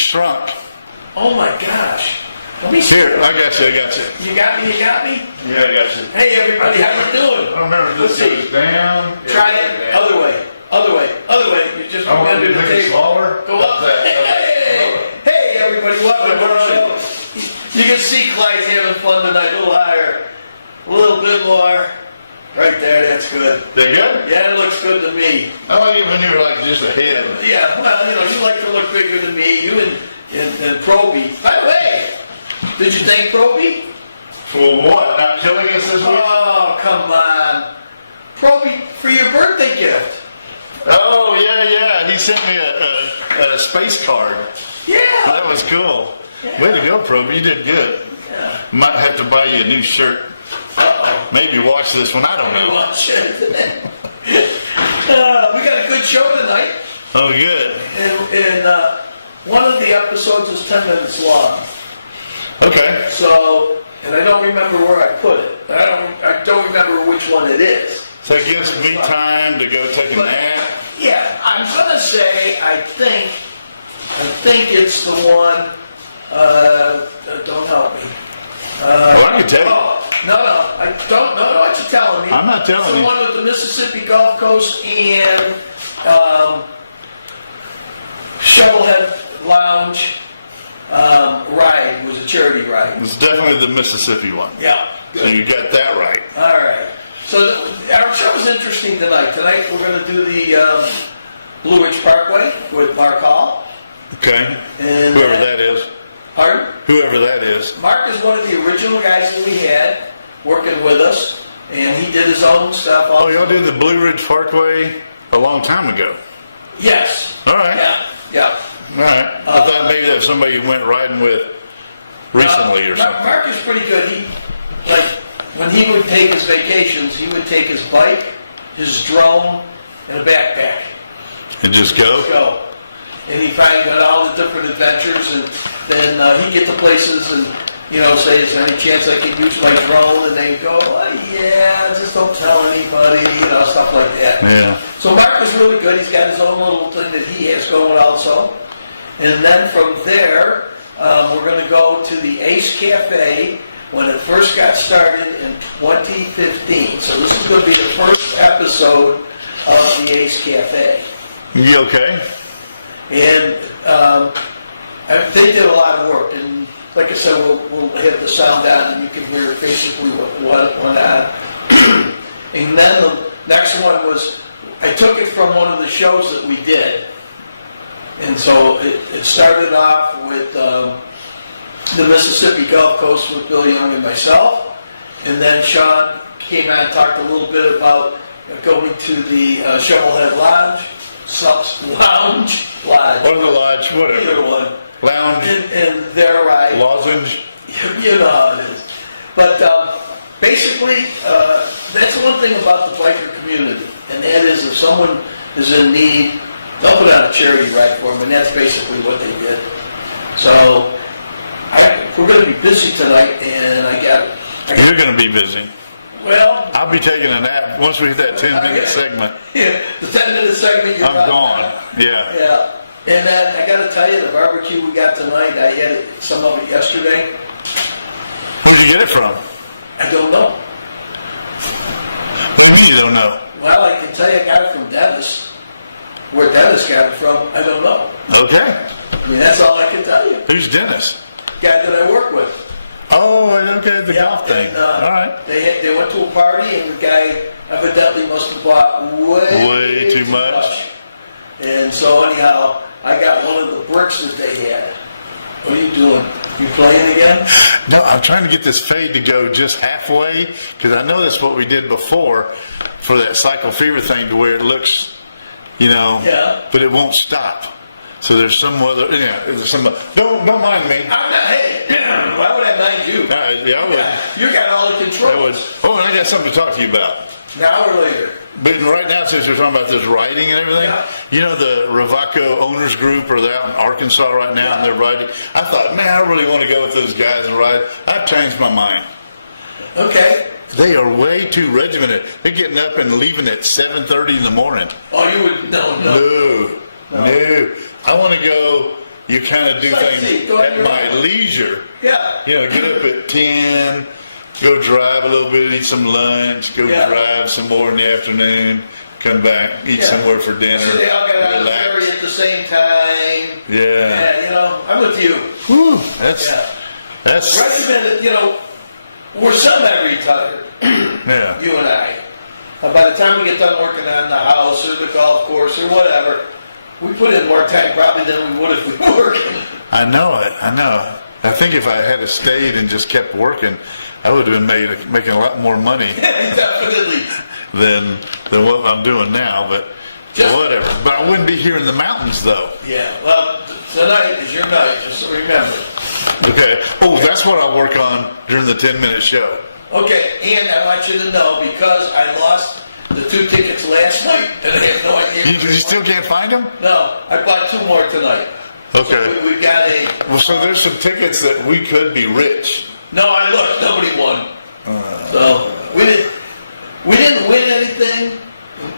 shrunk. Oh my gosh. Let me see. Here, I got you. You got me? Yeah, I got you. Hey everybody, how you doing? I remember Let's this see. down. Try it. Other way. You just I want under to the make it table. smaller. Go up. Hey everybody, welcome to our show. You can see Clyde's having fun tonight. A little higher. A little bit more. Right there, that's good. They good? Yeah, it looks good to me. I like it when you're like just ahead. Yeah, well, you like to look bigger than me. You and Proby. By the way, did you thank Proby? For what? Not killing us this week? Oh, come on. Proby, for your birthday gift. Oh, yeah. He sent me a space card. Yeah. That was cool. Yeah. Way to go, Proby. You did good. Yeah. Might have to buy you a new shirt. Uh-oh. Maybe watch this one. I don't know. Watch it. We got a good show tonight. Oh, good. And one of the episodes is 10 minutes long. Okay. So, and I don't remember where I put it. I don't remember which one it is. So it gives me time to go take a nap. Yeah, I'm gonna say I think it's the one. Don't help me. Well, I can tell you. No, I don't know what you're telling me. I'm not telling it's you. the one with the Mississippi Gulf Coast and Shovelhead Lounge ride. It was a charity ride. It's definitely the Mississippi one. Yeah. So you got that right. All right. So our show is interesting tonight. Tonight we're going to do the Blue Ridge Parkway with Mark Hall. Okay. And whoever that is. Pardon? Whoever that is. Mark is one of the original guys that we had working with us, and he did his own stuff. Oh, y'all did the Blue Ridge Parkway a long time ago. Yes. All right. Yeah. All right. I thought maybe that somebody you went riding with recently or something. Mark is pretty good. When he would take his vacations, he would take his bike, his drone, and a backpack. And just go? Go. And he'd find out all the different adventures, and then he'd get to places and, say, is there any chance I could use my drone? And they'd go, yeah, just don't tell anybody, stuff like that. Yeah. So Mark is really good. He's got his own little thing that he has going also. And then from there, we're going to go to the Ace Cafe when it first got started in 2015. So this is going to be the first episode of the Ace Cafe. You okay? And they did a lot of work. And like I said, we'll have the sound down and you can hear basically what went on. And then the next one was, I took it from one of the shows that we did. And so it started off with the Mississippi Gulf Coast with Bill Young and myself. And then Shawn came on and talked a little bit about going to the Shovelhead Lounge. Lodge. Or the lodge, whatever. Either one. Lounge. And their ride. Lozenge. You know how it is. But basically, that's one thing about the biker community. And that is if someone is in need, they'll put on a charity ride for them. And that's basically what they did. So, we're going to be busy tonight. And You're going to be busy. Well, I'll be taking a nap once we hit that 10-minute segment. Yeah, the 10-minute segment. I'm gone. Yeah. Yeah. And then I got to tell you, the barbecue we got tonight, I had some of it yesterday. Where'd you get it from? I don't know. You don't know. Well, I can tell you I got it from Dennis. Where Dennis got it from, I don't know. Okay. I mean, that's all I can tell you. Who's Dennis? Guy that I work with. Oh, okay, the golf thing. And, all right. They went to a party, and the guy evidently must have bought way too much. And so anyhow, I got one of the bricks that they had. What are you doing? You playing again? No, I'm trying to get this fade to go just halfway, because I know that's what we did before for that cycle fever thing, to where it looks, Yeah. but it won't stop. So there's some other, don't mind me. I'm not, hey, why would I mind you? Yeah, I would. You got all the control. I would. Oh, and I got something to talk to you about. Now or later? But right now, since we're talking about this writing and everything, Yeah. The Ravaco Owners Group are out in Arkansas right now, and they're writing. I thought, man, I really want to go with those guys and write. I've changed my mind. Okay. They are way too regimented. They're getting up and leaving at 7:30 in the morning. Oh, you would, no. No. I want to go, you kind of do things at my leisure. Yeah. You know, get up at 10, go drive a little bit, eat some lunch, go drive some more in the afternoon, come back, eat somewhere for dinner. So they all got out of the ferry at the same time. Yeah, you know, I'm with you. Whew, that's regimented, you know, we're semi-retired, you and I. By the time we get done working on the house or the golf course or whatever, we put in more time probably than we would if we were working. I know it. I think if I had stayed and just kept working, I would have been making a lot more money. Definitely. Than what I'm doing now, but whatever. But I wouldn't be here in the mountains, though. Yeah, well, tonight is your night, just remember. Okay. Oh, that's what I'll work on during the 10-minute show. Okay, and I want you to know, because I lost the 2 tickets last night, and I have no idea. You still can't find them? No, I bought 2 more tonight. Okay. So we got a... Well, so there's some tickets that we could be rich. No, I looked, nobody won. So, we didn't win anything,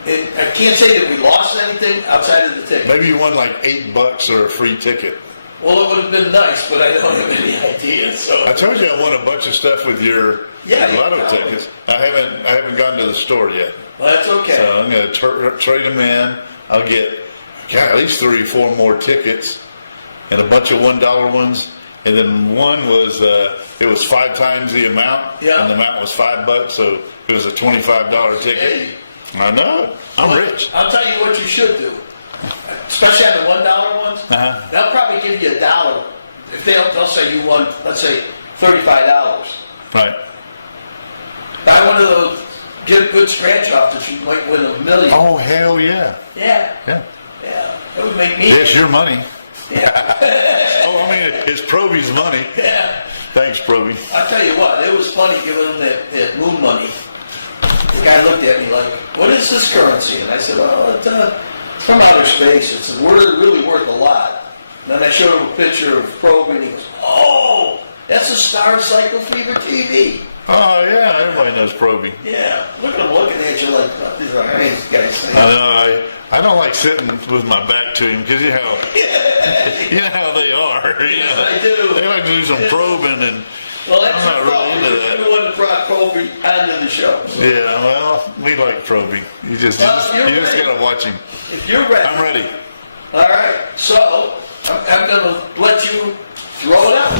and I can't say that we lost anything outside of the ticket. Maybe you won like $8 or a free ticket. Well, it would have been nice, but I don't have any idea. So I told you I won a bunch of stuff with your lotto tickets. I haven't gone to the store yet. Well, that's okay. So I'm going to trade them in. I'll get at least 3 or 4 more tickets and a bunch of $1 ones. And then one was it was 5 times the amount, and the amount was $5, so it was a $25 ticket. Hey. I know. I'm rich. I'll tell you what you should do, especially on the $1 ones. They'll probably give you $1 if they'll say you won, let's say $35. Right. Buy one of those. Get a good scratch off that you might win $1 million. Oh hell yeah. Yeah. Yeah. That would make me. It's your money. Yeah. Oh, I mean, it's Proby's money. Yeah. Thanks, Proby. I'll tell you what, it was funny giving him that moon money. The guy looked at me like, what is this currency? And I said, well, it's from outer space. It's really worth a lot. And then I showed him a picture of Proby, and he goes, oh, that's a Star Cycle Fever TV. Oh, yeah, everybody knows Proby. Yeah, look at him looking at you like, oh, these are nice guys. I know, I don't like sitting with my back to him, because you know how they are. I do. They like to do some probing, and well, that's I'm not really into that. You're the one that brought Proby onto the show. So. Yeah, well, we like Proby. You just gotta watch him. If you're ready. I'm ready. All right, so I'm going to let you throw it out.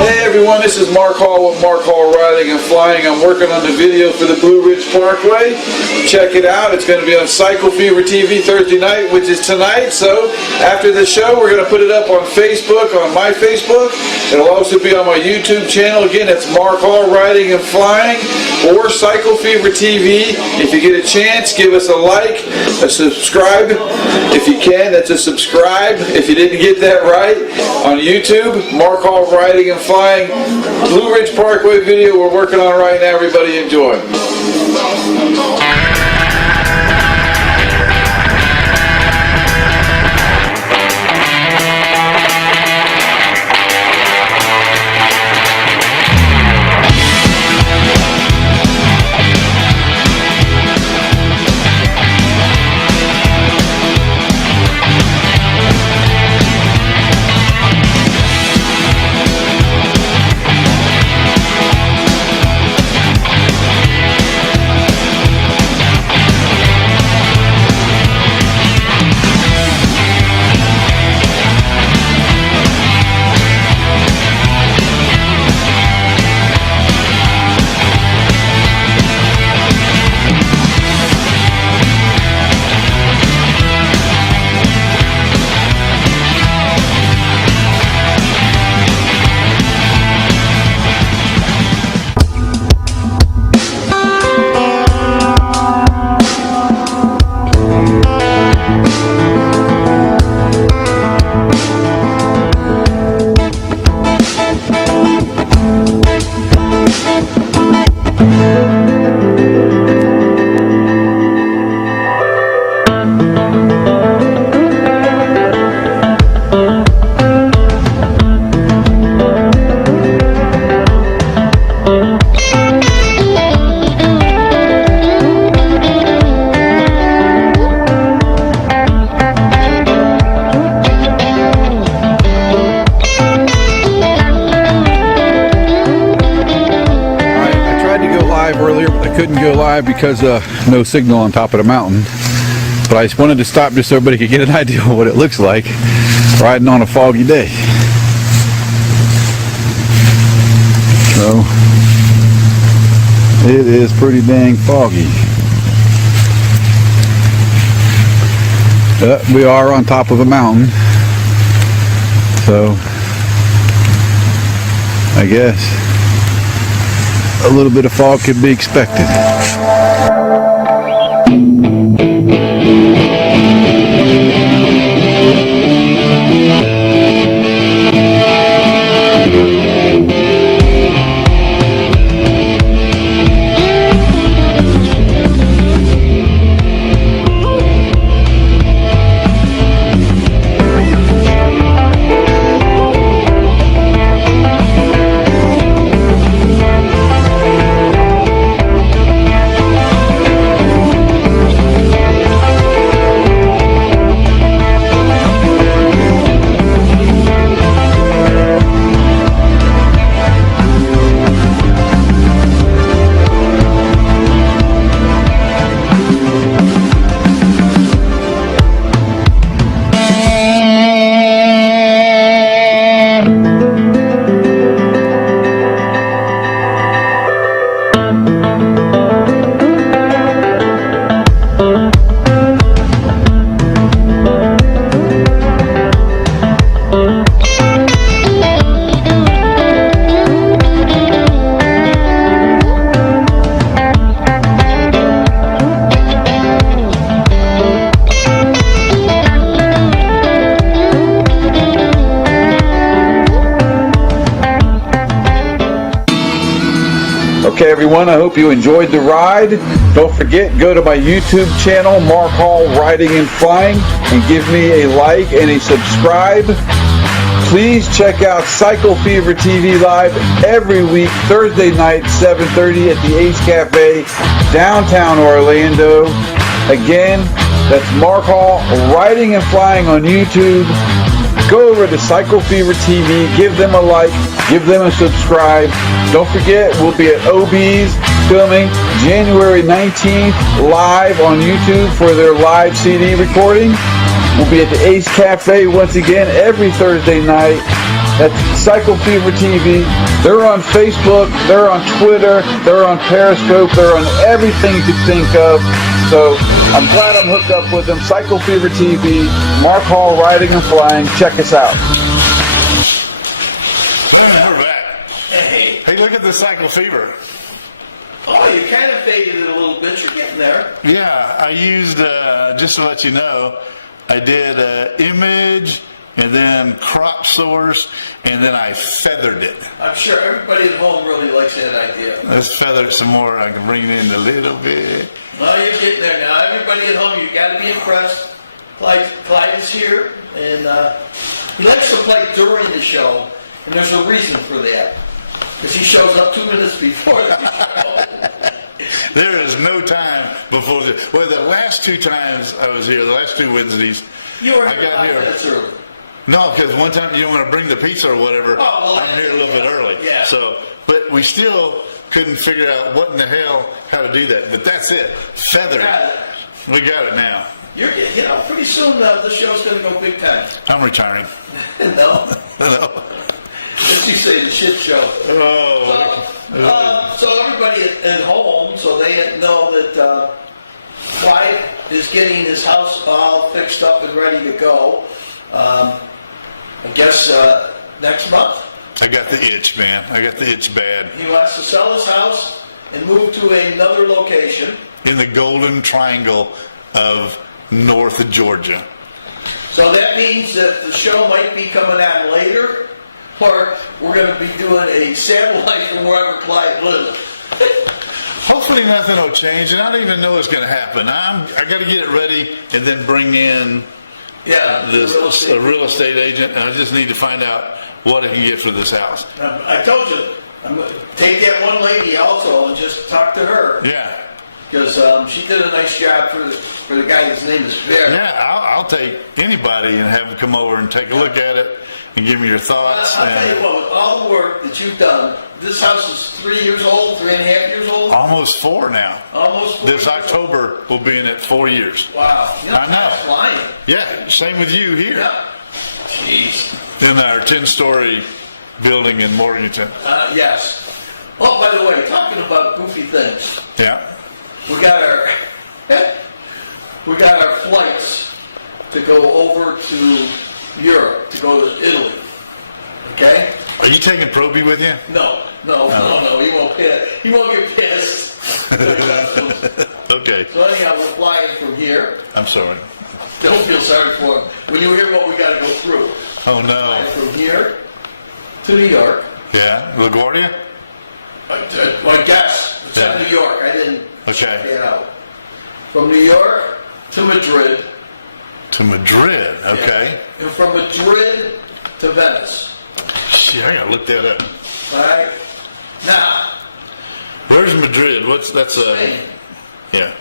Hey everyone, this is Mark Hall with Mark Hall Riding and Flying. I'm working on the video for the Blue Ridge Parkway. Check it out. It's going to be on Cycle Fever TV Thursday night, which is tonight. So after the show, we're going to put it up on Facebook, on my Facebook. It'll also be on my YouTube channel. Again, it's Mark Hall Riding and Flying or Cycle Fever TV. If you get a chance, give us a like, a subscribe. If you can, that's a subscribe. If you didn't get that right, on YouTube, Mark Hall Riding and Flying, Blue Ridge Parkway video we're working on right now. Everybody enjoy. couldn't go live because no signal on top of the mountain. But I just wanted to stop just so everybody could get an idea of what it looks like riding on a foggy day. So it is pretty dang foggy. We are on top of a mountain, so I guess a little bit of fog could be expected. Okay, everyone, I hope you enjoyed the ride. Don't forget, go to my YouTube channel, Mark Hall Riding and Flying, and give me a like and a subscribe. Please check out Cycle Fever TV Live every week, Thursday night, 7:30 at the Ace Cafe, downtown Orlando. Again, that's Mark Hall Riding and Flying on YouTube. Go over to Cycle Fever TV, give them a like, give them a subscribe. Don't forget, we'll be at OB's filming January 19th live on YouTube for their live CD recording. We'll be at the Ace Cafe once again every Thursday night. That's Cycle Fever TV. They're on Facebook, they're on Twitter, they're on Periscope, they're on everything you could think of. So I'm glad I'm hooked up with them. Cycle Fever TV, Mark Hall Riding and Flying. Check us out. We're back. Hey, look at the Cycle Fever. Oh, you kind of faded it a little bit. You're getting there. Yeah, I used, just to let you know, I did image and then crop source, and then I feathered it. I'm sure everybody at home really likes that idea. Let's feather it some more. I can bring it in a little bit. Well, you're getting there now. Everybody at home, you've got to be impressed. Clyde is here, and he likes to play during the show, and there's a reason for that. Because he shows up 2 minutes before the show. There is no time before well, the last two times I was here, the last two Wednesdays, You were I got here. minutes early. No, because one time you want to bring the pizza or whatever. Oh, well, I'm here a little bit early. Yeah. So, but we still couldn't figure out what in the hell how to do that. But that's it. Feathered. Got it. We got it now. Pretty soon the show's going to go big time. I'm retiring. No, No. as you say, the shit show. Oh. So everybody at home, so they know that Clyde is getting his house all fixed up and ready to go. I guess next month. I got the itch, man. I got the itch bad. He wants to sell his house and move to another location. In the Golden Triangle of North Georgia. So that means that the show might be coming on later, or we're going to be doing a satellite from wherever Clyde lives. Hopefully nothing will change, and I don't even know what's going to happen. I got to get it ready and then bring in a real estate agent, and I just need to find out what I can get for this house. I told you, I'm going to take that one lady also and just talk to her. Yeah. Because she did a nice job for the guy whose name is Bear. Yeah, I'll take anybody and have them come over and take a look at it. and give me your thoughts. I'll tell you what, with all the work that you've done, this house is 3 years old, 3.5 years old? Almost 4 now. Almost 4 This October will be in it 4 years. Wow. I know. That's flying. Yeah, same with you here. Yeah. Jeez. In our 10-story building in Morganton. Yes. Oh, by the way, talking about goofy things, Yeah. we got our flights to go over to Europe, to go to Italy. Okay? Are you taking Proby with you? No. He won't pissed. He won't get pissed. Okay. So anyhow, we're flying from here. I'm sorry. Don't feel sorry for him. When you hear what we got to go through. Oh, no. From here to New York. Yeah? LaGuardia? I guess. It's in New York. I didn't Okay. check it out. From New York to Madrid. To Madrid. Okay. And from Madrid to Venice. Shit, I gotta look that up. All right? Now, Where's Madrid? That's Spain. Yeah.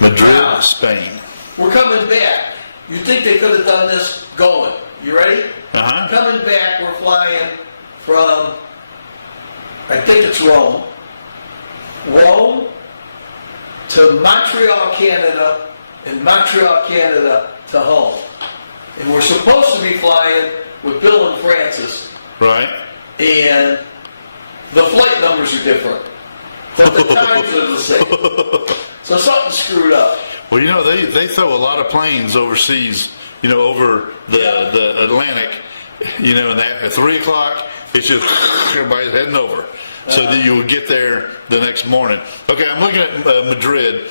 Madrid, Wow. Spain. We're coming back. You think they could have done this going. You ready? Uh-huh. Coming back, we're flying from, I think it's Rome. Rome to Montreal, Canada, and Montreal, Canada to home. And we're supposed to be flying with Bill and Francis. Right. And the flight numbers are different. But the times are the same. So something's screwed up. Well, you know, they throw a lot of planes overseas, you know, over the Atlantic, you know, and at 3 o'clock, it's just everybody's heading over. So that you would get there the next morning. Okay, I'm looking at Madrid,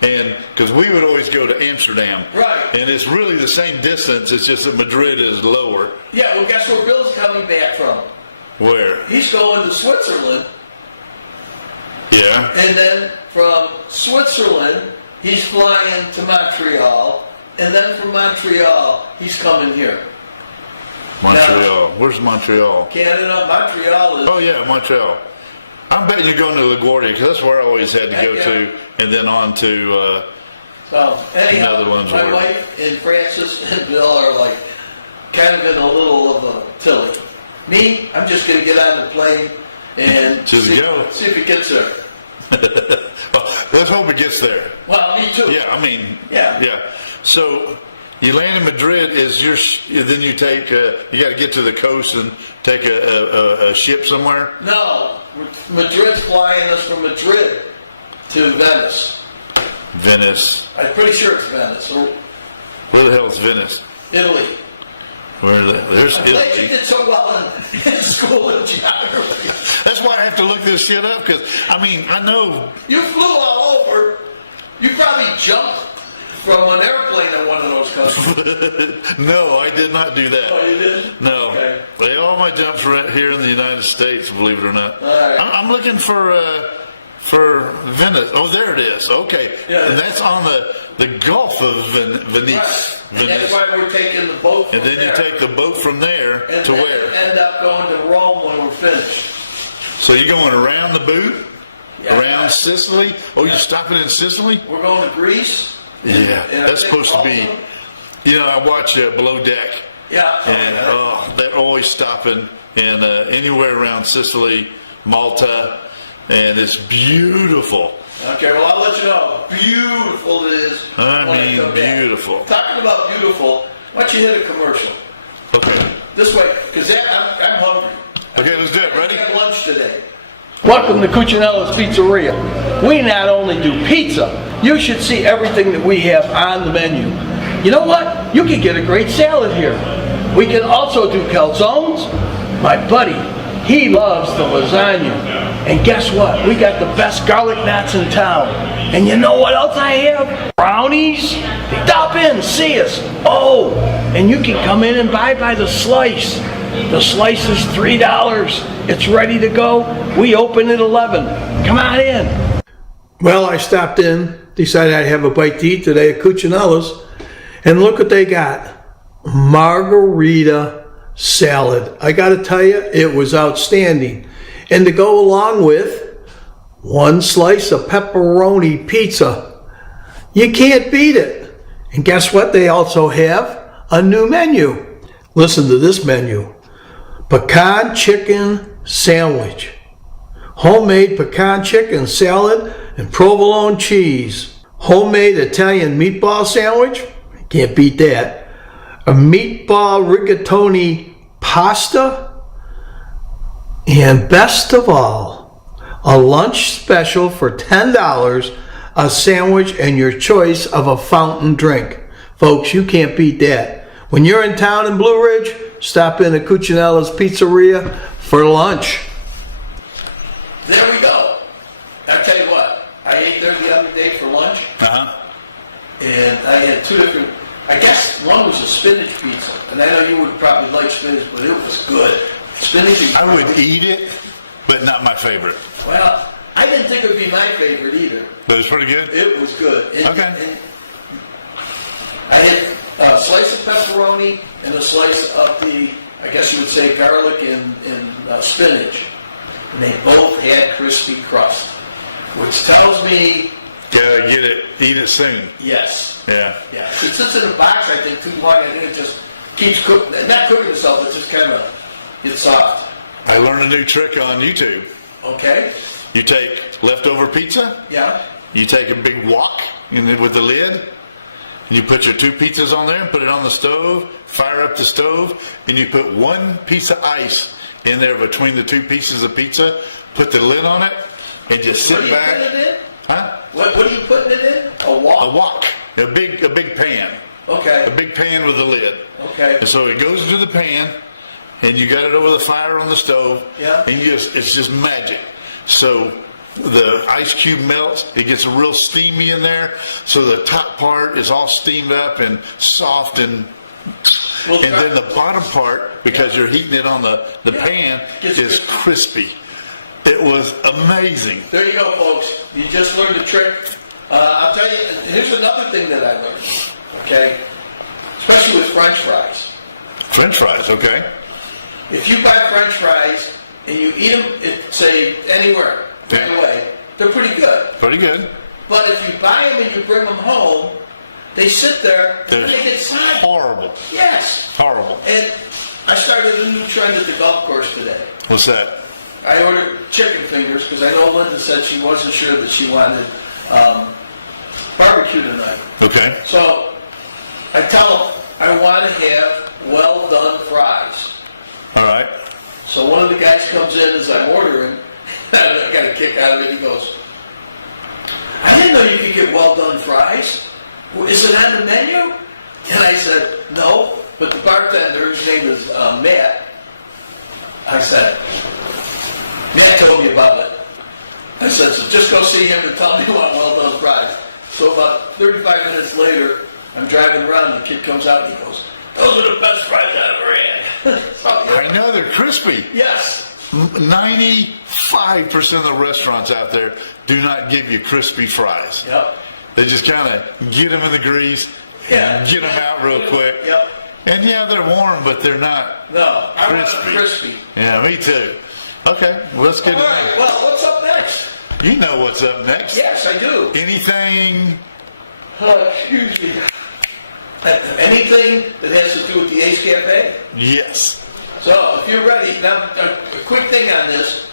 and because we would always go to Amsterdam. Right. And it's really the same distance, it's just that Madrid is lower. Yeah, well, guess where Bill's coming back from? Where? He's going to Switzerland. Yeah. And then from Switzerland, he's flying to Montreal. And then from Montreal, he's coming here. Montreal. Where's Montreal? Canada, Montreal is... Oh, yeah, Montreal. I'm betting you're going to LaGuardia, because that's where I always had to go to, and then on to... So, anyhow, Another one's my where- wife and Francis and Bill are like kind of in a little of a tilly. Me, I'm just going to get on the plane and Just see, go. see if it gets there. well, let's hope it gets there. Well, me too. Yeah, I mean... Yeah. Yeah. So... You land in Madrid. Then you take. You got to get to the coast and take a ship somewhere. No, Madrid's flying us from Madrid to Venice. Venice. I'm pretty sure it's Venice. Or Where the hell is Venice? Italy. There's I bet you Italy. did so well in school in geography. That's why I have to look this shit up because I mean I know. You flew all over. You probably jumped from an airplane in one of those countries. No, I did not do that. Oh, you did? No. Okay. All my jumps were here in the United States, believe it or not. All right. I'm looking for Venice. Oh, there it is. Okay. Yeah. And that's on the Gulf of Venice. Right. And that's why we're taking the boat from And then you there. take the boat from there and to then where? end up going to Rome when we're finished. So you're going around the boot? Yeah. Around Sicily? Oh, you're stopping in Sicily? We're going to Greece. Yeah. And I That's think supposed to be, also- you know, I watch Below Deck. Yeah. And they're always stopping in anywhere around Sicily, Malta, and it's beautiful. Okay, well, I'll let you know how beautiful it is. I when mean, come back. beautiful. Talking about beautiful, why don't you hit a commercial? Okay. This way, because I'm hungry. Okay, let's do it. Ready? I had lunch today. Welcome to Cucinalla's Pizzeria. We not only do pizza, you should see everything that we have on the menu. You know what? You can get a great salad here. We can also do calzones. My buddy, he loves the lasagna. And guess what? We got the best garlic knots in town. And you know what else I have? Brownies. Stop in, see us. Oh, and you can come in and buy by the slice. The slice is $3. It's ready to go. We open at 11. Come on in. Well, I stopped in, decided I'd have a bite to eat today at Cucinalla's. And look what they got. Margarita salad. I got to tell you, it was outstanding. And to go along with one slice of pepperoni pizza. You can't beat it. And guess what? They also have a new menu. Listen to this menu. Pecan chicken sandwich. Homemade pecan chicken salad and provolone cheese. Homemade Italian meatball sandwich. Can't beat that. A meatball rigatoni pasta. And best of all, a lunch special for $10, a sandwich and your choice of a fountain drink. Folks, you can't beat that. When you're in town in Blue Ridge, stop in at Cucinalla's Pizzeria for lunch. There we go. I tell you what, I ate there the other day for lunch. And I had two different, I guess one was a spinach pizza. And I know you would probably like spinach, but it was good. Spinach. I would eat it, but not my favorite. Well, I didn't think it would be my favorite either. But it's pretty good? It was good. Okay. I had a slice of pepperoni and a slice of the, I guess you would say, garlic and spinach. And they both had crispy crust, which tells me... Gotta get it, eat it soon. Yes. Yeah. Yeah. It sits in a box, I think, too long. I think it just keeps cooking. Not cooking itself, it just kind of gets soft. I learned a new trick on YouTube. Okay. You take leftover pizza. Yeah. You take a big wok with the lid. And you put your two pizzas on there and put it on the stove. Fire up the stove. And you put one piece of ice in there between the two pieces of pizza. Put the lid on it. And just sit back. What are you putting it in? Huh? What are you putting it in? A wok? A wok. A big pan. Okay. A big pan with a lid. Okay. And so it goes into the pan. And you got it over the fire on the stove. Yeah. And it's just magic. So the ice cube melts. It gets real steamy in there. So the top part is all steamed up and soft and then the bottom part, because you're heating it on the pan, is crispy. It was amazing. There you go, folks. You just learned a trick. I'll tell you, here's another thing that I learned, okay? Especially with French fries. French fries, okay. If you buy French fries and you eat them, say, anywhere, right away, they're pretty good. Pretty good. But if you buy them and you bring them home, they sit there and they get soggy. Horrible. Yes. Horrible. And I started a new trend at the golf course today. What's that? I ordered chicken fingers because I know Linda said she wasn't sure that she wanted barbecue tonight. Okay. So I tell them I want to have well done fries. All right. So one of the guys comes in as I'm ordering, and I got a kick out of it. He goes, "I didn't know you could get well done fries. Is it on the menu?" And I said, "No," but the bartender, his name is Matt. I said, "Matt told me about it." I said, "So just go see him and tell me you want well done fries." So about 35 minutes later, I'm driving around and the kid comes out and he goes, "Those are the best fries I ever had." I know, they're crispy. Yes. 95% of the restaurants out there do not give you crispy fries. Yep. They just kind of get them in the grease, get them out real quick. Yep. And yeah, they're warm, but they're not No, I want them crispy. Yeah, me too. Okay, well, let's get All right, it. well, what's up next? You know what's up next. Yes, I do. Anything? Excuse me. Anything that has to do with the Ace Cafe? Yes. So, if you're ready, now, a quick thing on this.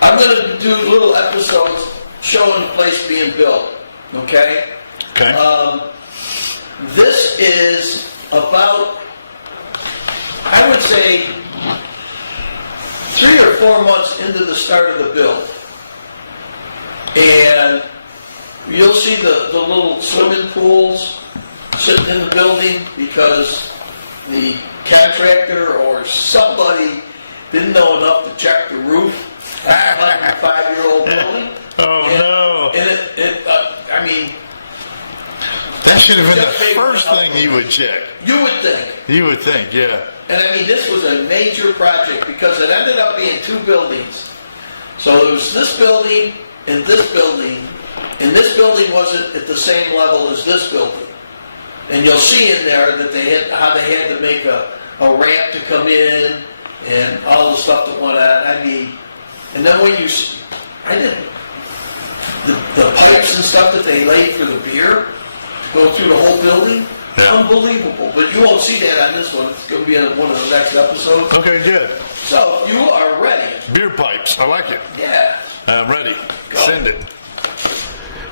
I'm going to do little episodes showing the place being built. Okay? Okay. This is about, I would say, 3 or 4 months into the start of the build. And you'll see the little swimming pools sitting in the building because the contractor or somebody didn't know enough to check the roof on a 105-year-old building. Oh, no. And I mean... That should have been the first thing you would check. You would think. You would think, yeah. And I mean, this was a major project because it ended up being 2 buildings. So it was this building and this building, and this building wasn't at the same level as this building. And you'll see in there that how they had to make a ramp to come in and all the stuff that went on. I mean, and then when the pipes and stuff that they laid for the beer go through the whole building, Yeah. Unbelievable. But you won't see that on this one. It's going to be on one of the next episodes. Okay, good. So you are ready. Beer pipes. I like it. Yeah. I'm ready. Send it.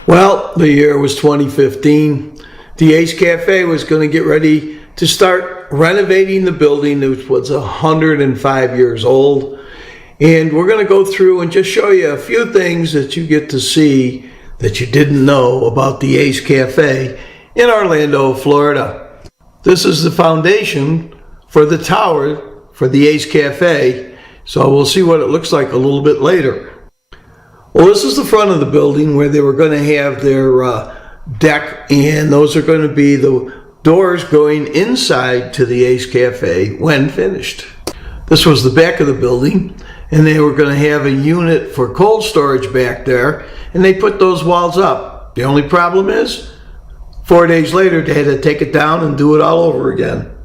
Well, the year was 2015. The Ace Cafe was going to get ready to start renovating the building, which was 105 years old. And we're going to go through and just show you a few things that you get to see that you didn't know about the Ace Cafe in Orlando, Florida. This is the foundation for the tower for the Ace Cafe. So we'll see what it looks like a little bit later. Well, this is the front of the building where they were going to have their deck, and those are going to be the doors going inside to the Ace Cafe when finished. This was the back of the building, and they were going to have a unit for cold storage back there, and they put those walls up. The only problem is, 4 days later, they had to take it down and do it all over again.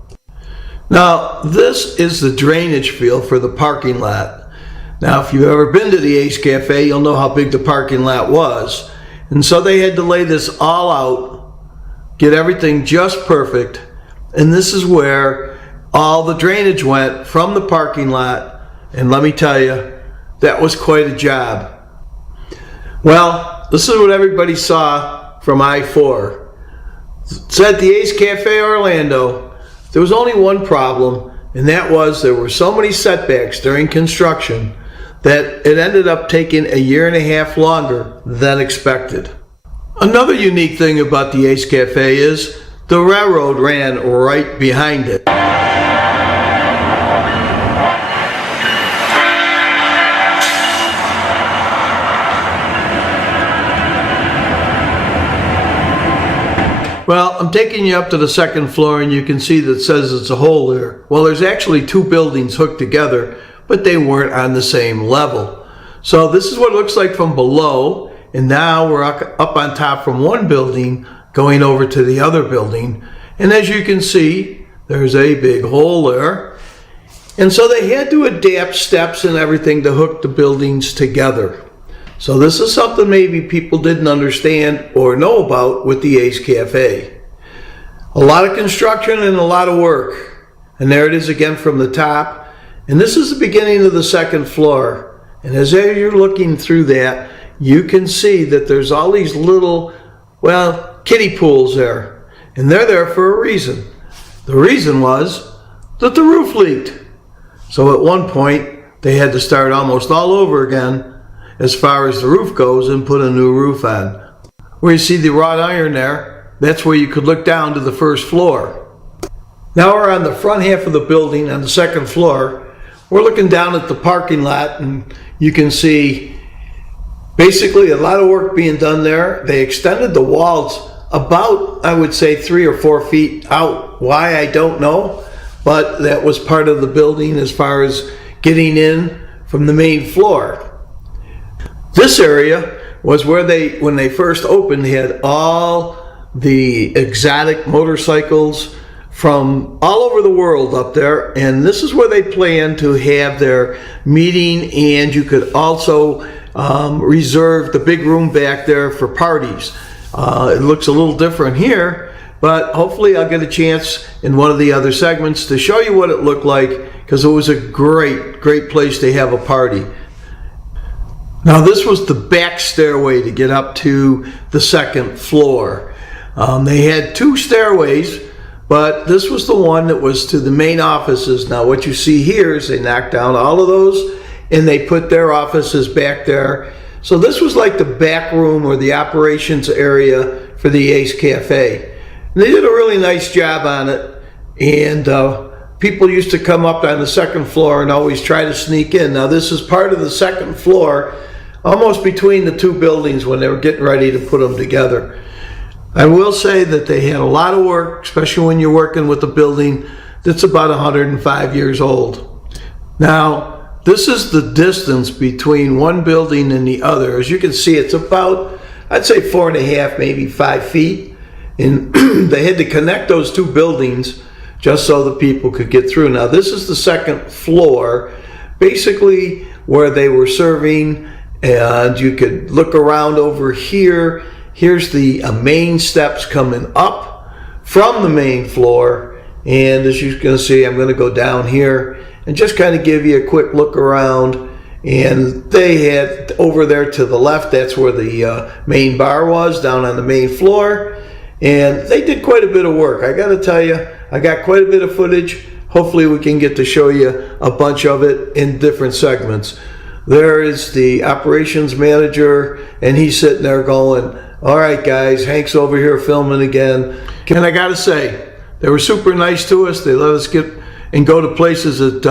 Now, this is the drainage field for the parking lot. Now, if you've ever been to the Ace Cafe, you'll know how big the parking lot was. And so they had to lay this all out, get everything just perfect. And this is where all the drainage went from the parking lot. And let me tell you, that was quite a job. Well, this is what everybody saw from I-4. It's at the Ace Cafe Orlando. There was only one problem, and that was there were so many setbacks during construction that it ended up taking a year and a half longer than expected. Another unique thing about the Ace Cafe is the railroad ran right behind it. Well, I'm taking you up to the second floor, and you can see that it says it's a hole there. Well, there's actually two buildings hooked together, but they weren't on the same level. So this is what it looks like from below, and now we're up on top from one building going over to the other building. And as you can see, there's a big hole there. And so they had to adapt steps and everything to hook the buildings together. So this is something maybe people didn't understand or know about with the Ace Cafe. A lot of construction and a lot of work. And there it is again from the top. And this is the beginning of the second floor. And as you're looking through that, you can see that there's all these little, well, kiddie pools there. And they're there for a reason. The reason was that the roof leaked. So at one point, they had to start almost all over again as far as the roof goes and put a new roof on. Where you see the wrought iron there, that's where you could look down to the first floor. Now we're on the front half of the building on the second floor. We're looking down at the parking lot, and you can see basically a lot of work being done there. They extended the walls about, I would say, 3 or 4 feet out. Why, I don't know, but that was part of the building as far as getting in from the main floor. This area was where when they first opened, they had all the exotic motorcycles from all over the world up there, and this is where they planned to have their meeting, and you could also reserve the big room back there for parties. It looks a little different here, but hopefully I'll get a chance in one of the other segments to show you what it looked like, because it was a great place to have a party. Now this was the back stairway to get up to the second floor. They had 2 stairways, but this was the one that was to the main offices. Now what you see here is they knocked down all of those and they put their offices back there. So this was like the back room or the operations area for the Ace Cafe. And they did a really nice job on it, and people used to come up on the second floor and always try to sneak in. Now this is part of the second floor, almost between the 2 buildings when they were getting ready to put them together. I will say that they had a lot of work, especially when you're working with a building that's about 105 years old. Now, this is the distance between one building and the other. As you can see, it's about, I'd say 4.5, maybe 5 feet. And they had to connect those 2 buildings just so the people could get through. Now, this is the second floor, basically where they were serving. And you could look around over here. Here's the main steps coming up from the main floor. And as you can see, I'm going to go down here and just kind of give you a quick look around. And they had over there to the left, that's where the main bar was, down on the main floor. And they did quite a bit of work. I got to tell you, I got quite a bit of footage. Hopefully we can get to show you a bunch of it in different segments. There is the operations manager, and he's sitting there going, all right, guys, Hank's over here filming again. And I got to say, they were super nice to us. They let us get and go to places that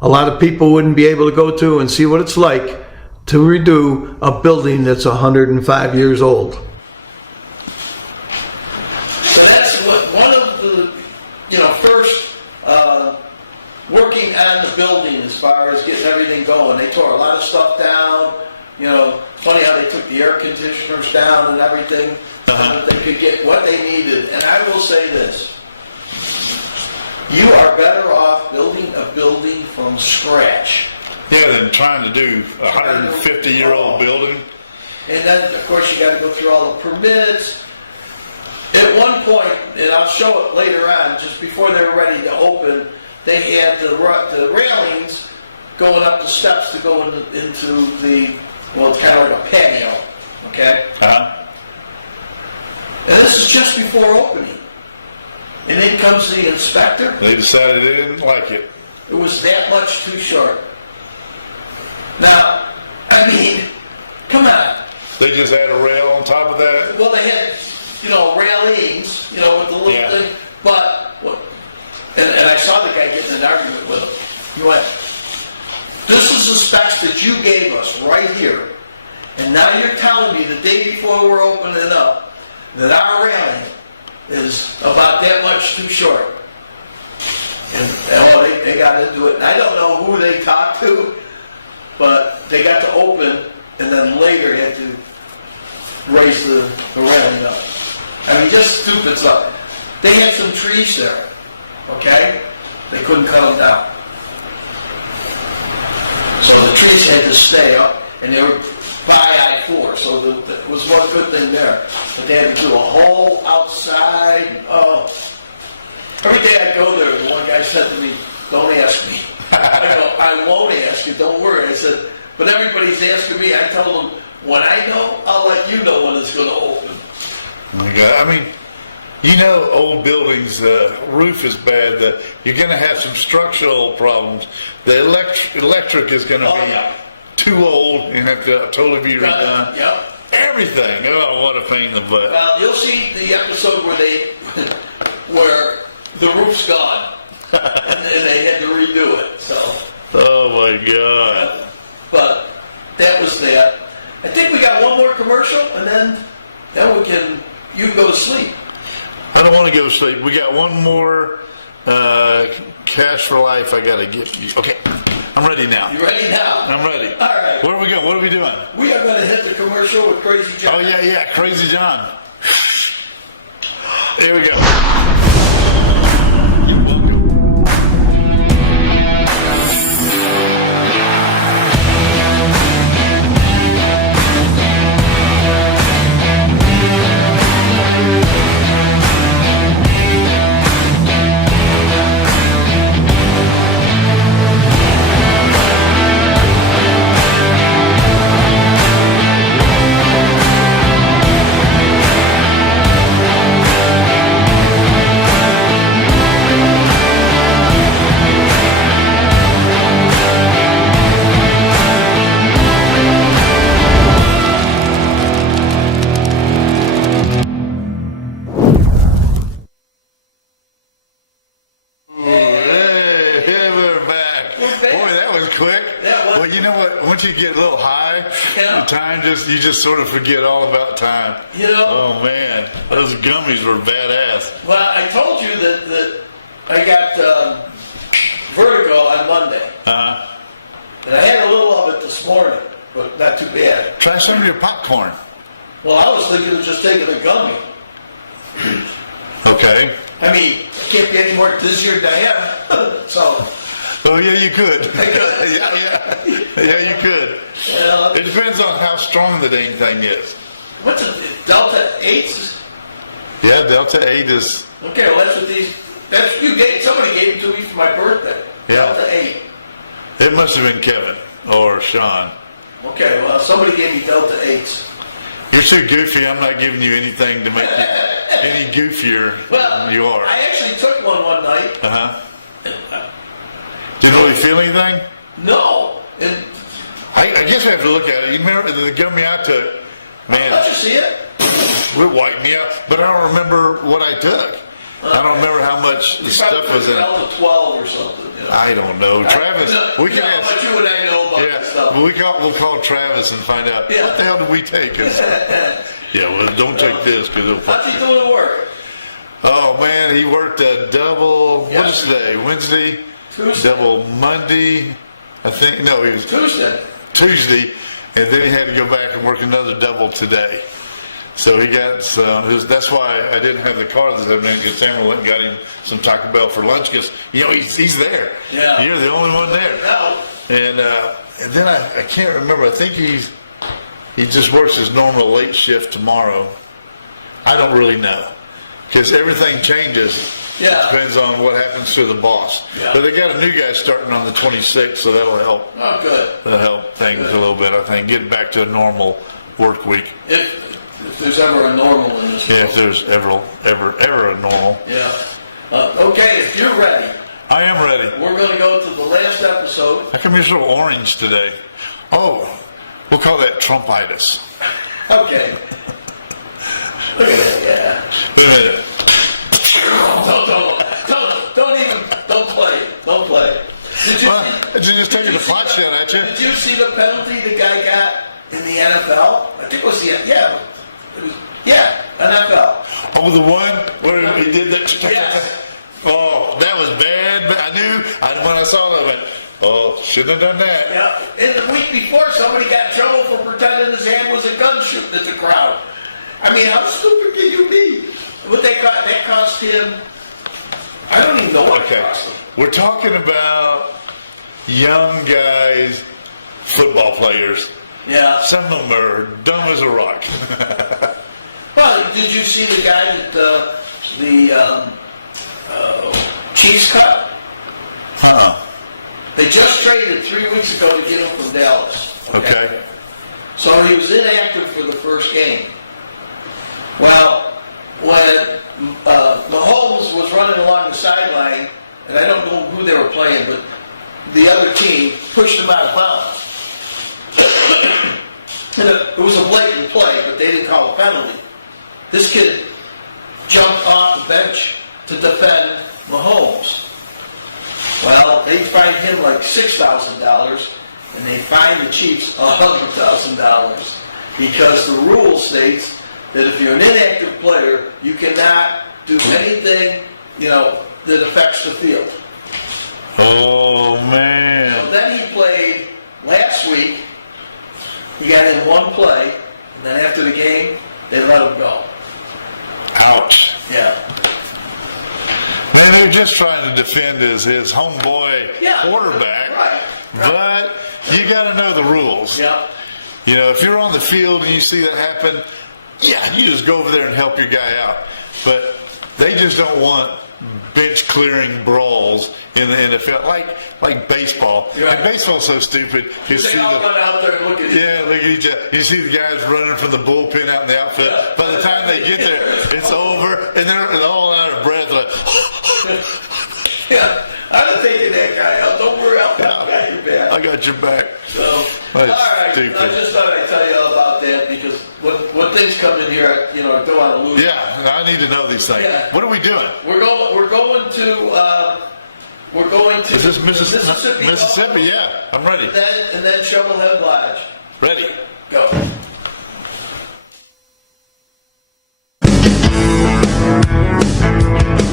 a lot of people wouldn't be able to go to and see what it's like to redo a building that's 105 years old. That's one of the, first working on the building as far as getting everything going. They tore a lot of stuff down. Funny how they took the air conditioners down and everything, so that they could get what they needed. And I will say this. You are better off building a building from scratch. Yeah, than trying to do a 150-year-old building. And then, of course, you got to go through all the permits. At one point, and I'll show it later on, just before they were ready to open, they had the railings going up the steps to go into the, well, kind of like a patio, okay? And this is just before opening. And then comes the inspector. They decided they didn't like it. It was that much too short. Now, I mean, come on. They just had a rail on top of that. Well, they had, railings, with the little thing. But, and I saw the guy getting in an argument with him. He went, this is the specs that you gave us right here. And now you're telling me the day before we're opening up that our railing is about that much too short. And they got into it. And I don't know who they talked to, but they got to open and then later had to raise the railing up. I mean, just stupid stuff. They had some trees there, okay? They couldn't cut them down. So the trees had to stay up, and they were by I-4, so there was one good thing there. But they had to do a hole outside. Oh. Every day I go there, the one guy said to me, don't ask me. I go, I won't ask you, don't worry. I said, but everybody's asking me. I tell them, when I know, I'll let you know when it's going to open. Oh my God. I mean, old buildings, the roof is bad. You're going to have some structural problems. The electric is going to be too old and have to totally be redone. Yep. Everything. Oh, what a pain in the butt. Well, you'll see the episode where the roof's gone and they had to redo it. So. Oh my God. But that was that. I think we got one more commercial, and then you can go to sleep. I don't want to go to sleep. We got one more cash for life I got to get you. Okay, I'm ready now. You ready now? I'm ready. All right. Where are we going? What are we doing? We are going to hit the commercial with Crazy John. Oh, yeah, Crazy John. Here we go. Once you get a little high, the time you just sort of forget all about time. Oh man, those gummies were badass. Well, I told you that I got vertigo on Monday. And I had a little of it this morning, but not too bad. Try some of your popcorn. Well, I was thinking of just taking a gummy. Okay. I mean, I can't be any more dizzier than I am. So. Oh yeah, you could. Yeah, you could. It depends on how strong the dang thing is. What's it? Delta 8? Yeah, Delta 8 is Okay, well, somebody gave them to me for my birthday. Yeah. Delta 8. It must have been Kevin or Shawn. Okay, well, somebody gave me Delta 8s. You're so goofy, I'm not giving you anything to make you any goofier than you are. I actually took one night. Uh-huh. Do you really feel anything? No. And I guess I have to look at it. You remember, they got me out to, man, let you see it. it wiped me out. But I don't remember what I took. I don't remember how much the stuff was in it. Delta 12 or something. You know? I don't know. Travis, we can ask. But you and I know about Yeah, this stuff. we'll call Travis and find out what the hell did we take. 'Cause- yeah, well, don't take this because it'll fuck How'd you you. do at work? Oh man, he worked a double. What is today? Wednesday. Tuesday. Double Monday. I think no, he was Tuesday, and then he had to go back and work another double today. So he got some. That's why I didn't have the car this evening because Samuel went and got him some Taco Bell for lunch because he's there. Yeah. You're the only one there. No. And then I can't remember. I think he just works his normal late shift tomorrow. I don't really know because everything changes. Yeah. It depends on what happens to the boss. Yeah. But they got a new guy starting on the 26th, so that'll help. Oh, good. That'll help things a little bit. I think get back to a normal work week. If there's ever a normal in this Yeah, world. if there's ever a normal. Yeah. Okay, if you're ready, I am ready. we're going to go to the last episode. How come you're so orange today? Oh, we'll call that Trumpitis. Okay. Look at that, yeah. Wait a minute. Don't play. Don't play. Well, did you just take the pot shot at you? Did you see the penalty the guy got in the NFL? I think it was NFL. Oh, the one where he did that. Yes. Oh, that was bad. But I knew when I saw that, I went, oh, shouldn't have done that. Yeah. And the week before, somebody got in trouble for pretending his hand was a gun shooting at the crowd. I mean, how stupid can you be? What that cost him, I don't even know what it cost him. We're talking about young guys, football players. Yeah. Some of them are dumb as a rock. Well, did you see the guy that the Chiefs cut? Huh. They just traded 3 weeks ago to get him from Dallas. Okay. So he was inactive for the first game. Well, when Mahomes was running along the sideline, and I don't know who they were playing, but the other team pushed him out of bounds. And it was a blatant play, but they didn't call a penalty. This kid jumped off the bench to defend Mahomes. Well, they fined him like $6,000, and they fined the Chiefs $100,000 because the rule states that if you're an inactive player, you cannot do anything, that affects the field. Oh, man. So then he played last week. He got in one play, and then after the game, they let him go. Ouch. Yeah. And they're just trying to defend his homeboy quarterback. Right. But you got to know the rules. Yeah. If you're on the field and you see that happen, you just go over there and help your guy out. But they just don't want bench clearing brawls in the NFL, like baseball. Yeah. Like baseball's so stupid. You see They all run out there and look at you. yeah, look at each other. You see the guys running from the bullpen out in the outfield. By the time they get there, it's over, and they're all out of breath. Like, Yeah. I'm taking that guy out. Don't worry, I'll got your back. I got your back. So, That's all right. stupid. I just thought I'd tell you all about that because when things come in here, I don't want to lose. Yeah, I need to know these things. Yeah. What are we doing? We're going to. Is this Mississippi? Mississippi, yeah. I'm ready. And then Shovelhead Lodge. Ready. Go.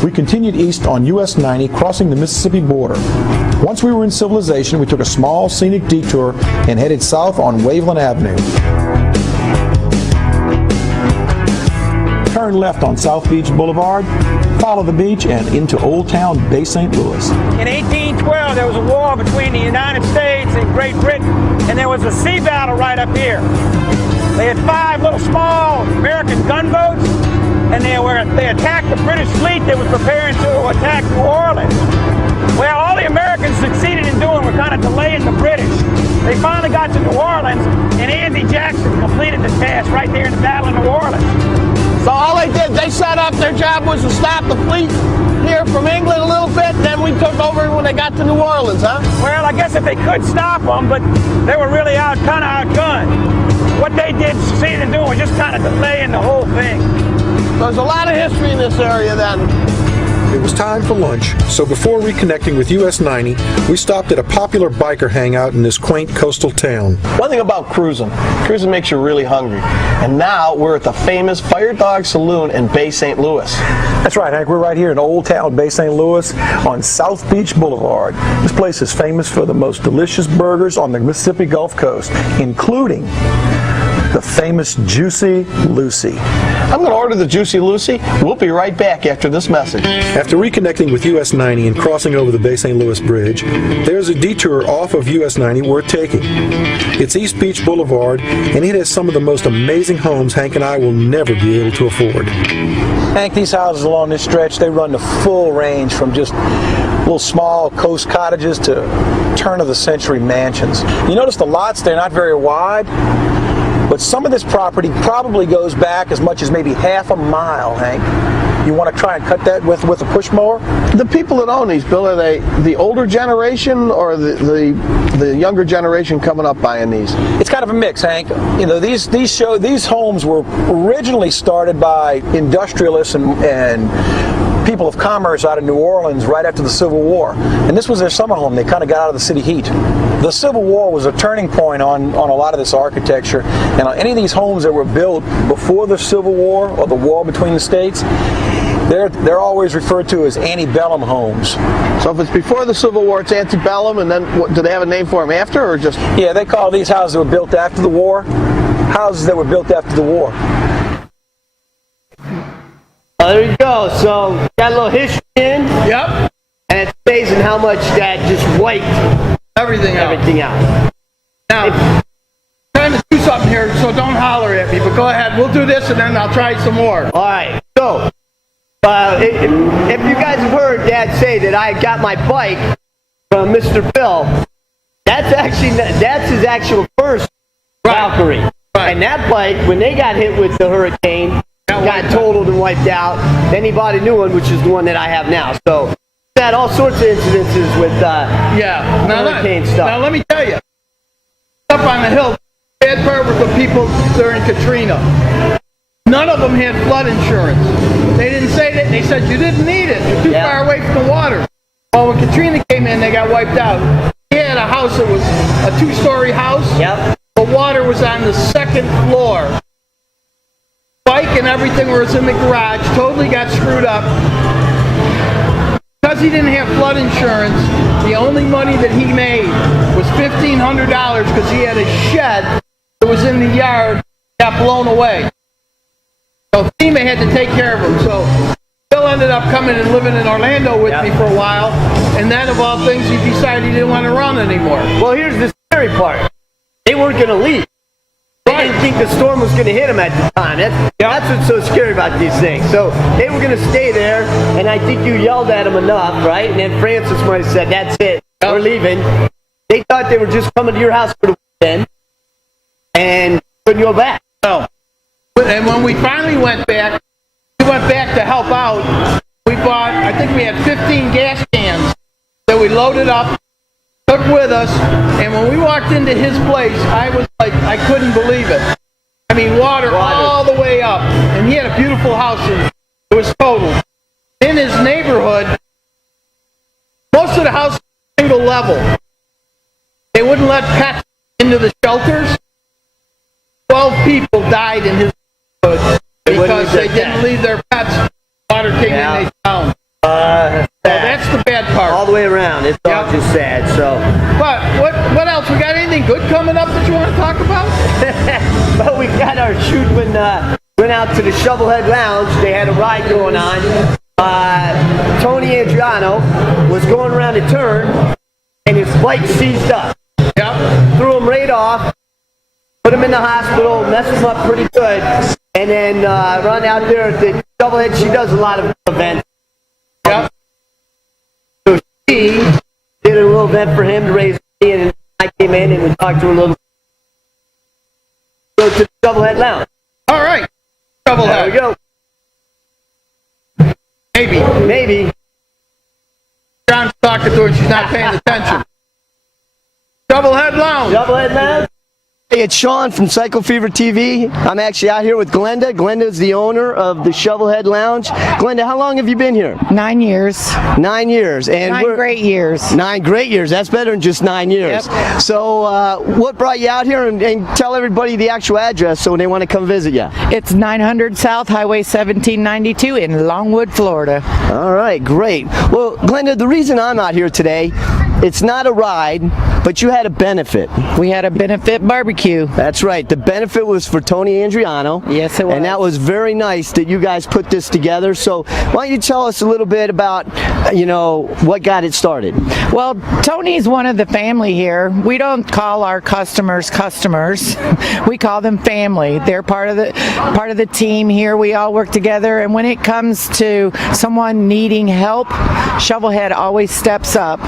We continued east on US 90, crossing the Mississippi border. Once we were in civilization, we took a small scenic detour and headed south on Waveland Avenue. Turn left on South Beach Boulevard, follow the beach and into Old Town Bay St. Louis. In 1812, there was a war between the United States and Great Britain, and there was a sea battle right up here. They had 5 little small American gunboats, and they attacked the British fleet that was preparing to attack New Orleans. Well, all the Americans succeeded in doing were kind of delaying the British. They finally got to New Orleans, and Andy Jackson completed the task right there in the Battle of New Orleans. So all they did, they set up, their job was to stop the fleet here from England a little bit, and then we took over when they got to New Orleans, huh? Well, I guess if they could stop them, but they were really kind of outgunned. What they did succeed in doing was just kind of delaying the whole thing. There's a lot of history in this area then. It was time for lunch, so before reconnecting with US 90, we stopped at a popular biker hangout in this quaint coastal town. One thing about cruising makes you really hungry. And now we're at the famous Fire Dog Saloon in Bay St. Louis. That's right, Hank. We're right here in Old Town Bay St. Louis on South Beach Boulevard. This place is famous for the most delicious burgers on the Mississippi Gulf Coast, including the famous Juicy Lucy. I'm going to order the Juicy Lucy. We'll be right back after this message. After reconnecting with US 90 and crossing over the Bay St. Louis Bridge, there's a detour off of US 90 worth taking. It's East Beach Boulevard, and it has some of the most amazing homes Hank and I will never be able to afford. Hank, these houses along this stretch, they run the full range from just little small coast cottages to turn-of-the-century mansions. You notice the lots, they're not very wide, but some of this property probably goes back as much as maybe half a mile, Hank. You want to try and cut that with a push mower? The people that own these, Bill, are they the older generation or the younger generation coming up buying these? It's kind of a mix, Hank. You know, these homes were originally started by industrialists and people of commerce out of New Orleans right after the Civil War. And this was their summer home. They kind of got out of the city heat. The Civil War was a turning point on a lot of this architecture. And on any of these homes that were built before the Civil War or the war between the states, they're always referred to as antebellum homes. So if it's before the Civil War, it's antebellum, and then do they have a name for them after, or just? Yeah, they call these houses that were built after the war, houses that were built after the war. There you go. So got a little history in. Yep. And it's amazing how much that just wiped Everything out. Now, I'm trying to do something here, so don't holler at me, but go ahead. We'll do this, and then I'll try some more. All right. So, if you guys have heard Dad say that I got my bike from Mr. Phil, that's his actual first Valkyrie. Right. And that bike, when they got hit with the hurricane, got totaled and wiped out. Then he bought a new one, which is the one that I have now. So, had all sorts of incidences with hurricane stuff. Now let me tell you, up on the hill, bad part was the people during Katrina. None of them had flood insurance. They didn't say that. They said you didn't need it. You're too far away from the water. Well, when Katrina came in, they got wiped out. He had a house that was a 2-story house. Yep. The water was on the 2nd floor. Bike and everything was in the garage. Totally got screwed up. Because he didn't have flood insurance, the only money that he made was $1,500 because he had a shed that was in the yard that got blown away. So FEMA had to take care of him. So Bill ended up coming and living in Orlando with me for a while, and then of all things, he decided he didn't want to run anymore. Well, here's the scary part. They weren't going to leave. They didn't think the storm was going to hit them at the time. That's what's so scary about these things. So they were going to stay there, and I think you yelled at them enough, right? And then Francis might have said, "That's it, we're leaving." They thought they were just coming to your house for the weekend, and couldn't go back. No. And when we finally went back to help out. We bought, I think we had 15 gas cans that we loaded up, took with us, and when we walked into his place, I was like, I couldn't believe it. I mean, water all the way up, and he had a beautiful house, and it was total. In his neighborhood, most of the houses were single level. They wouldn't let pets into the shelters. 12 people died in his neighborhood because they didn't leave their pets. Water came in, they drowned. So that's the bad part. All the way around. It's all just sad. So, but what else? We got anything good coming up that you want to talk about? well, we got our shoot when went out to the Shovelhead Lounge. They had a ride going on. Tony Adriano was going around a turn, and his bike seized up. Threw him right off. Put him in the hospital. Messed him up pretty good. and then run out there at the Shovelhead. She does a lot of events. Yep. So she did a little event for him to raise money, and I came in and we talked to her a little. Go to the Shovelhead Lounge. All right. There we Shovelhead. go. Maybe. John's talking to her. She's not paying attention. Shovelhead Lounge. Shovelhead Lounge. Hey, it's Shawn from Cycle Fever TV. I'm actually out here with Glenda. Glenda is the owner of the Shovelhead Lounge. Glenda, how long have you been here? 9 years. 9 years. And 9 great years. 9 great years. That's better than just 9 years. Yep. So what brought you out here? And tell everybody the actual address so they want to come visit you. It's 900 South Highway 1792 in Longwood, Florida. All right, great. Well, Glenda, the reason I'm out here today, it's not a ride, but you had a benefit. We had a benefit barbecue. That's right. The benefit was for Tony Andriano. Yes, it was. And that was very nice that you guys put this together. So why don't you tell us a little bit about, what got it started? Well, Tony's one of the family here. We don't call our customers customers. We call them family. They're part of the team here. We all work together. And when it comes to someone needing help, Shovelhead always steps up.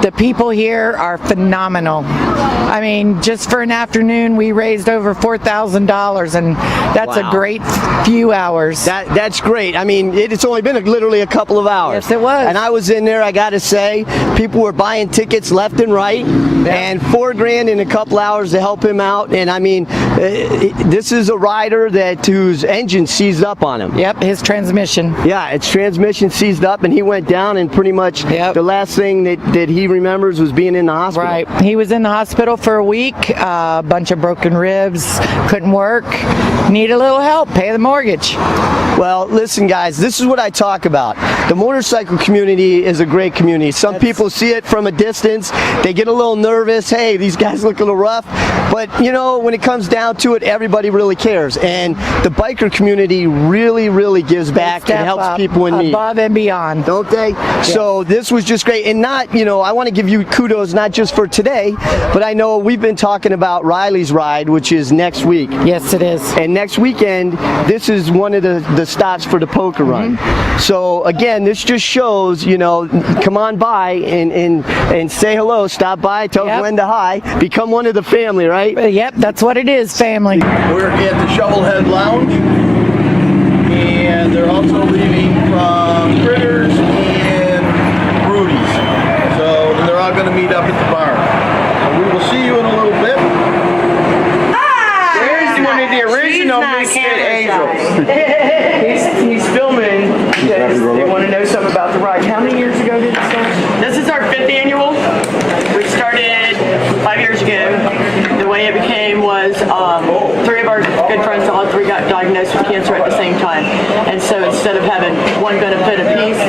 The people here are phenomenal. I mean, just for an afternoon, we raised over $4,000, and that's Wow. a great few hours. That's great. I mean, it's only been literally a couple of hours. Yes, it was. And I was in there, I got to say, people were buying tickets left and right, and $4,000 in a couple hours to help him out. And I mean, this is a rider whose engine seized up on him. Yep, his transmission. Yeah, its transmission seized up, and he went down, and pretty much the last thing that he remembers was being in the hospital. Right. He was in the hospital for a week, a bunch of broken ribs, couldn't work, need a little help, pay the mortgage. Well, listen, guys, this is what I talk about. The motorcycle community is a great community. Some people see it from a distance. They get a little nervous. Hey, these guys look a little rough. But, when it comes down to it, everybody really cares. And the biker community really, really gives back and helps people in need. Above and beyond. Don't they? Yes. So this was just great. And I want to give you kudos not just for today, but I know we've been talking about Riley's ride, which is next week. Yes, it is. And next weekend, this is one of the stops for the poker run. So again, this just shows, come on by and say hello, stop by, tell Glenda hi, become one of the family, right? Yep, that's what it is, family. We're at the Shovelhead Lounge, and they're also leaving from Critters and Rudy's. So they're all going to meet up at the bar. So we will see you in a little bit. There's one of the original Misfit Angels. He's filming because they want to know something about the ride. How many years ago did it start? This is our 5th annual. We started 5 years ago. The way it became was 3 of our good friends, all 3 got diagnosed with cancer at the same time. And so instead of having one benefit apiece,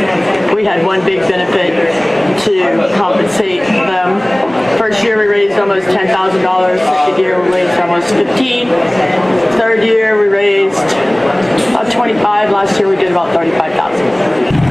we had one big benefit to compensate them. First year we raised almost $10,000. Second year we raised almost $15,000. Third year we raised about $25,000. Last year we did about $35,000.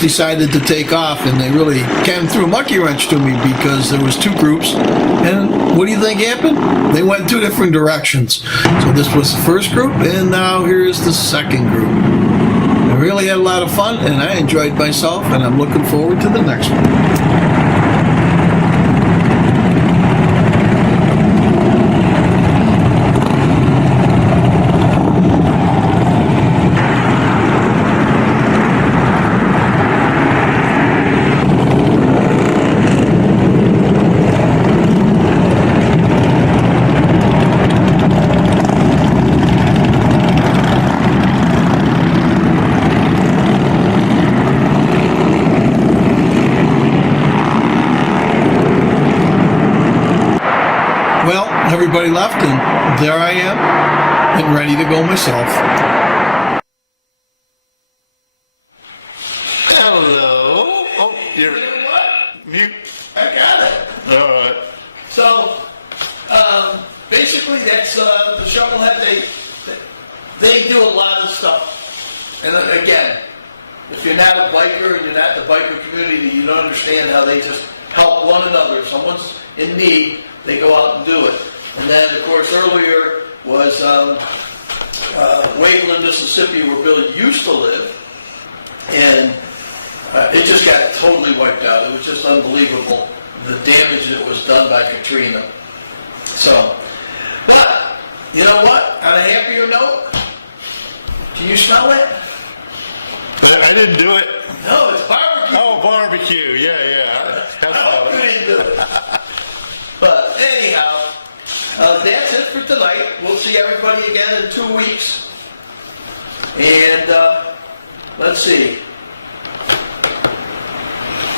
Decided to take off, and they really kind of threw a monkey wrench to me because there was 2 groups, and what do you think happened? They went 2 different directions. So this was the first group, and now here's the second group. I really had a lot of fun, and I enjoyed myself, and I'm looking forward to the next one. Everybody left, and there I am, and ready to go myself. Hello. Oh, you're mute. I got it. All right. So, basically, that's the Shovelhead. They do a lot of stuff. And again, if you're not a biker and you're not in the biker community, you don't understand how they just help one another. If someone's in need, they go out and do it. And then, of course, earlier was Waveland, Mississippi, where Bill used to live. And it just got totally wiped out. It was just unbelievable, the damage that was done by Katrina. So, but, you know what? On a happier note, can you smell it? I didn't do it. No, it's barbecue. Oh, barbecue. Yeah. Oh, you didn't do it. But anyhow, that's it for tonight. We'll see everybody again in 2 weeks. And let's see.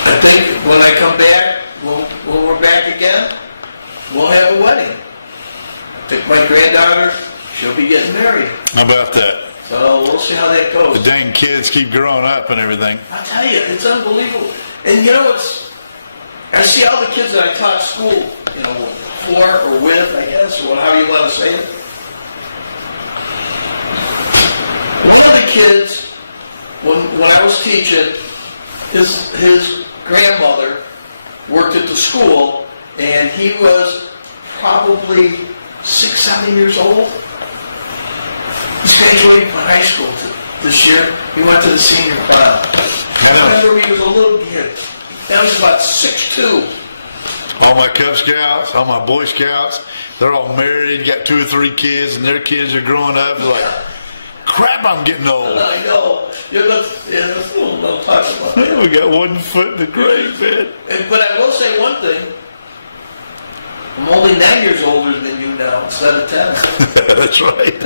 I think when I come back, when we're back again, we'll have a wedding. Pick my granddaughter. She'll be getting married. How about that? So we'll see how that goes. The dang kids keep growing up and everything. I tell you, it's unbelievable. And you know, I see all the kids that I taught school, you know, for or with, I guess, or however you want to say it. One of the kids, when I was teaching, his grandmother worked at the school, and he was probably 6, 7 years old. He's graduating from high school this year. He went to the senior prom. I remember he was a little kid. That was about 6'2". All my Cub Scouts, all my Boy Scouts, they're all married, got 2 or 3 kids, and their kids are growing up. They're like, crap, I'm getting old. I know. There's a little touch about that. We got 1 foot in the grave, man. But I will say one thing. I'm only 9 years older than you now instead of 10. That's right.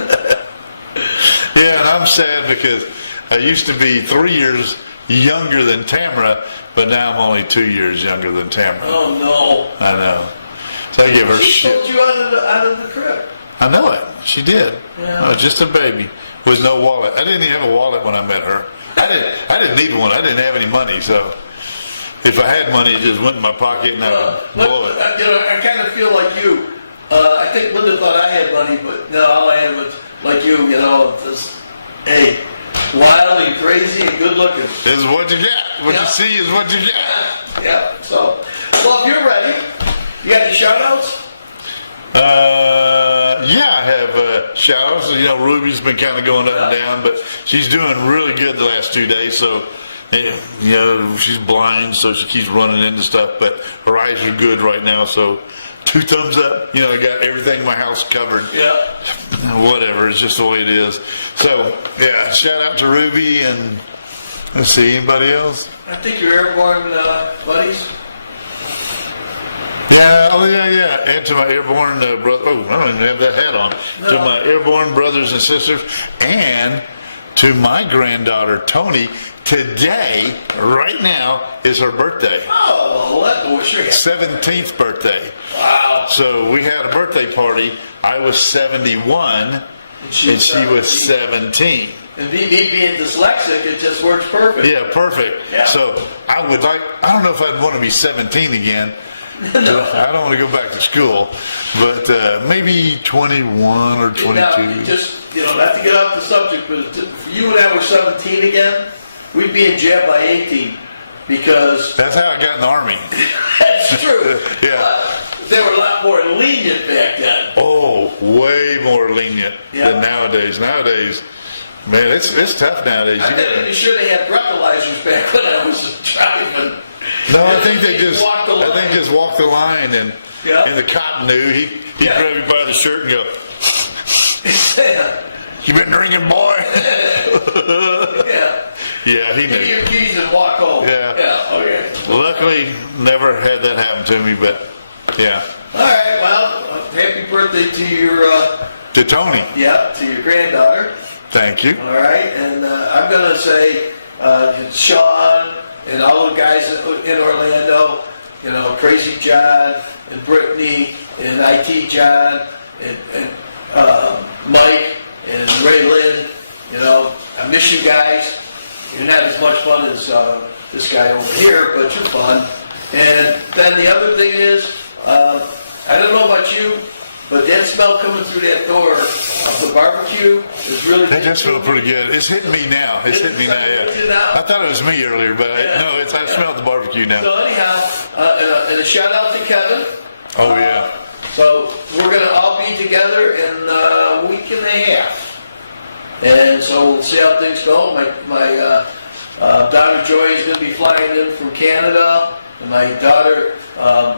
Yeah, and I'm sad because I used to be 3 years younger than Tamara, but now I'm only 2 years younger than Tamara. Oh, no. I know. So I give her She shit. pulled you out of the crib. I know it. She did. Yeah. Just a baby with no wallet. I didn't even have a wallet when I met her. I didn't need one. I didn't have any money, so if I had money, it just went in my pocket and I would blow it. I kind of feel like you. I think Linda thought I had money, but no, all I had was like you know, just, hey, wild and crazy and good looking. This is what you get. What you see is what you get. Yeah, so if you're ready, you got any shout outs? Yeah, I have shout outs. You know, Ruby's been kind of going up and down, but she's doing really good the last 2 days, so you know, she's blind, so she keeps running into stuff, but her eyes are good right now, so 2 thumbs up. You know, I got everything in my house covered. Yeah. Whatever, it's just the way it is. So, yeah, shout out to Ruby, and let's see, anybody else? I think your airborne buddies. Yeah. And to my airborne brother. Oh, I don't even have that hat on. No. To my airborne brothers and sisters, and to my granddaughter Tony. Today, right now, is her birthday. Oh, well, sure. 17th birthday. Wow. So we had a birthday party. I was 71, and she was 17. And me being dyslexic, it just works perfect. Yeah, perfect. Yeah. So I don't know if I'd want to be 17 again. No. I don't want to go back to school, but maybe 21 or 22. Now, not to get off the subject, but if you and I were 17 again, we'd be in jail by 18 because... That's how I got in the Army. That's true. Yeah. But they were a lot more lenient back then. Oh, way more lenient than nowadays. Nowadays, man, it's tough nowadays. I'm not even sure they had breathalyzers back when I was driving. No, I think they just walked the line, and the cop knew. He'd grab you by the shirt and go, "You been drinking, boy?" Yeah, he knew. Give me your keys and walk home. Yeah. Okay. Luckily, never had that happen to me, but yeah. All right, well, happy birthday to your... to Tony. Yeah, to your granddaughter. Thank you. All right, and I'm going to say Shawn and all the guys in Orlando, you know, Crazy John and Brittani and IT John and Mike and Ray Lynn, you know, I miss you guys. You're not as much fun as this guy over here, but you're fun. And then the other thing is, I don't know about you, but that smell coming through that door of the barbecue is really That does smell pretty good. It's hitting me now. It's hitting me now, yeah. I thought it was me earlier, but no, I smell the barbecue now. So anyhow, and a shout out to Kevin. Oh, yeah. So we're going to all be together in a week and a half. And so we'll see how things go. My daughter Joy is going to be flying in from Canada. And my daughter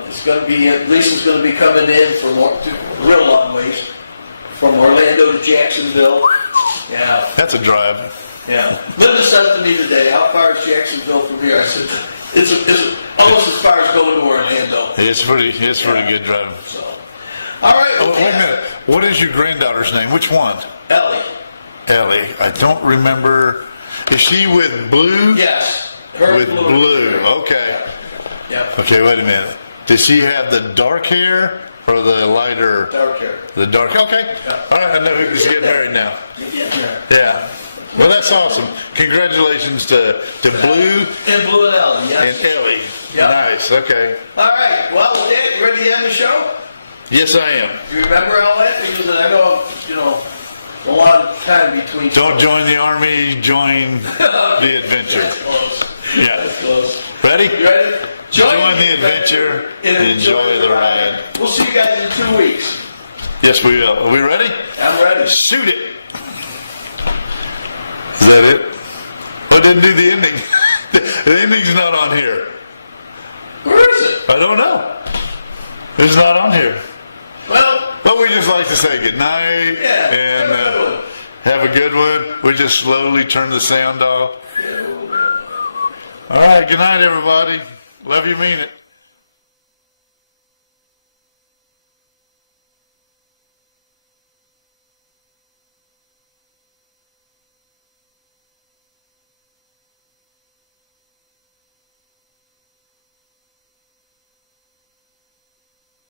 is going to be, Lisa's going to be coming in from real long ways, from Orlando to Jacksonville. Yeah. That's a drive. Yeah. Linda said to me today, how far is Jacksonville from here? I said, it's almost as far as going to Orlando. It's pretty good driving. So, all right. Oh, wait a minute. What is your granddaughter's name? Which one? Ellie. Ellie. I don't remember. Is she with Blue? Yes. Her With Blue. Okay. Yeah. Okay, wait a minute. Does she have the dark hair or the lighter? Dark hair. The dark. Okay. Yeah. All right. I know who's getting married now. Yeah. Well, that's awesome. Congratulations to Blue And Blue and Ellie, yes. and Ellie. Yep. Nice. Okay. All right. Well, with that, you ready to end the show? Yes, I am. You remember all that? Because I know, a long time between. Don't join the army. Join the adventure. That's close. Yeah. That's close. Ready? You ready? Join the adventure and enjoy the ride. We'll see you guys in 2 weeks. Yes, we will. Are we ready? I'm ready. Shoot it. Is that it? I didn't do the ending. The ending's not on here. Where is it? I don't know. It's not on here. Well, But we just like to say good night yeah. and have a good one. We just slowly turn the sound off. All right, good night, everybody. Love you, mean it.